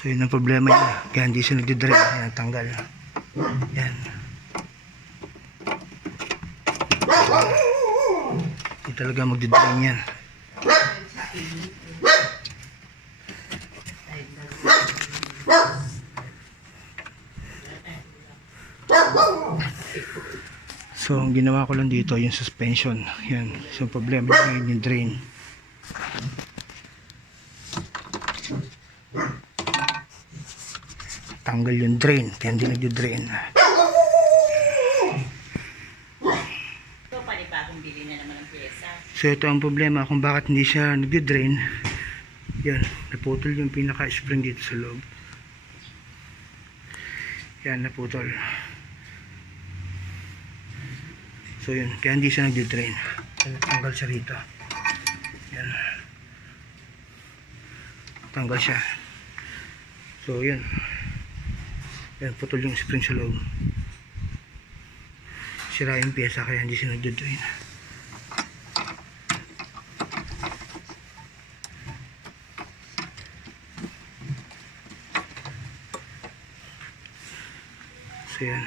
So yun ang problema niya, kaya hindi siya nagdidrain. Yan, tanggal. Yan. Hindi talaga magdidrain yan. So ang ginawa ko lang dito yung suspension. Yan, so problema yung drain. Tanggal yung drain, kaya hindi nagdi-drain. So pwede pa akong bili na naman ng pyesa. So ito ang problema kung bakit hindi siya nagdi-drain. Yan, naputol yung pinaka-spring dito sa loob. Yan, naputol. So yun, kaya hindi siya nagdi-drain. Tanggal siya rito. Yan. Tanggal siya. So yun. Yan, putol yung spring sa loob. Sira yung pyesa kaya hindi siya nagdi-drain. So yan.